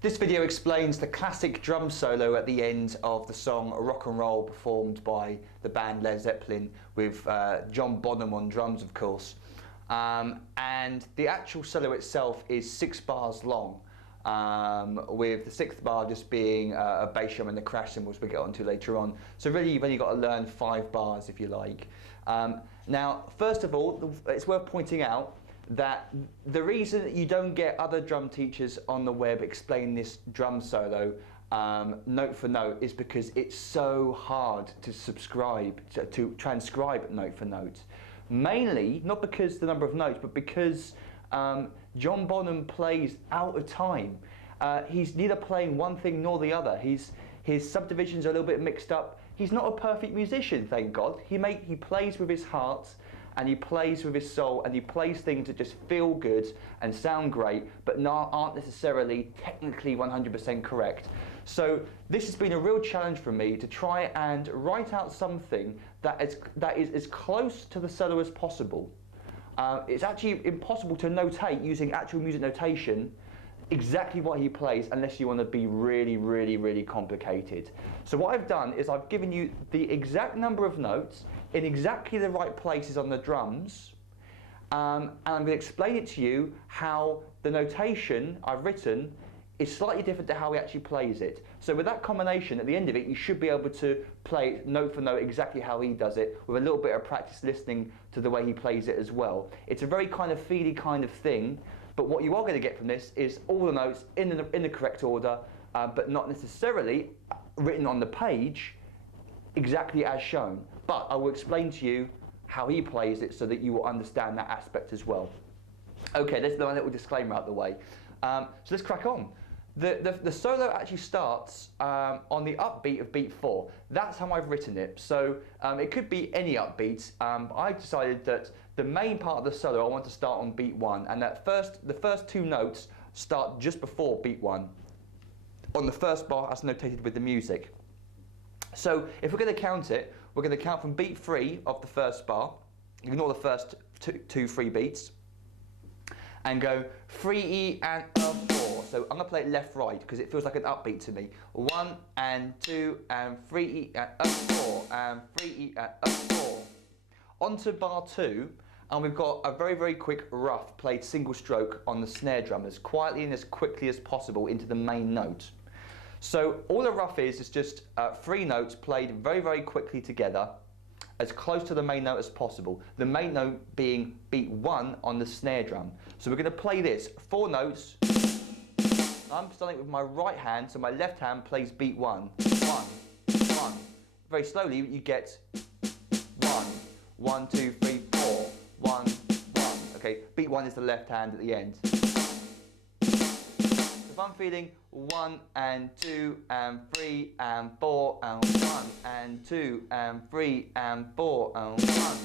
This video explains the classic drum solo at the end of the song Rock and Roll, performed by the band Led Zeppelin with John Bonham on drums, of course. And the actual solo itself is 6 bars long, with the 6th bar just being a bass drum and the crash cymbals we'll get onto later on. So really you've only got to learn 5 bars if you like. Now, first of all, it's worth pointing out that the reason that you don't get other drum teachers on the web explain this drum solo note for note is because it's so hard to to transcribe note for note. Mainly, not because the number of notes, but because John Bonham plays out of time. He's neither playing one thing nor the other. His subdivisions are a little bit mixed up. He's not a perfect musician, thank God. He plays with his heart, and he plays with his soul, and he plays things that just feel good and sound great, but aren't necessarily technically 100% correct. So this has been a real challenge for me to try and write out something that is as close to the solo as possible. It's actually impossible to notate using actual music notation exactly what he plays unless you want to be really complicated. So what I've done is I've given you the exact number of notes in exactly the right places on the drums, and I'm going to explain it to you how the notation I've written is slightly different to how he actually plays it. So with that combination, at the end of it, you should be able to play it note for note exactly how he does it, with a little bit of practice listening to the way he plays it as well. It's a very kind of feely kind of thing, but what you are going to get from this is all the notes in the correct order, but not necessarily written on the page exactly as shown. But I will explain to you how he plays it so that you will understand that aspect as well. Okay, let's do a little disclaimer out of the way. So let's crack on. The solo actually starts on the upbeat of beat 4. That's how I've written it. So it could be any upbeat. I decided that the main part of the solo I want to start on beat 1, and that the first 2 notes start just before beat 1 on the first bar as notated with the music. So if we're going to count it, we're going to count from beat 3 of the first bar, ignore the first two free beats, and go 3E and a 4. So I'm going to play it left right because it feels like an upbeat to me. 1 and 2 and 3E and a 4 and 3E and a 4. Onto bar 2, and we've got a very quick rough played single stroke on the snare drum as quietly and as quickly as possible into the main note. So all the rough is just 3 notes played very quickly together, as close to the main note as possible. The main note being beat 1 on the snare drum. So we're going to play this 4 notes. I'm starting with my right hand, so my left hand plays beat 1. 1. Very slowly you get 1, 1, 2, 3, 4. 1, 1. Okay, beat 1 is the left hand at the end. If I'm feeling 1 and 2 and 3 and 4 and 1 and 2 and 3 and 4 and 1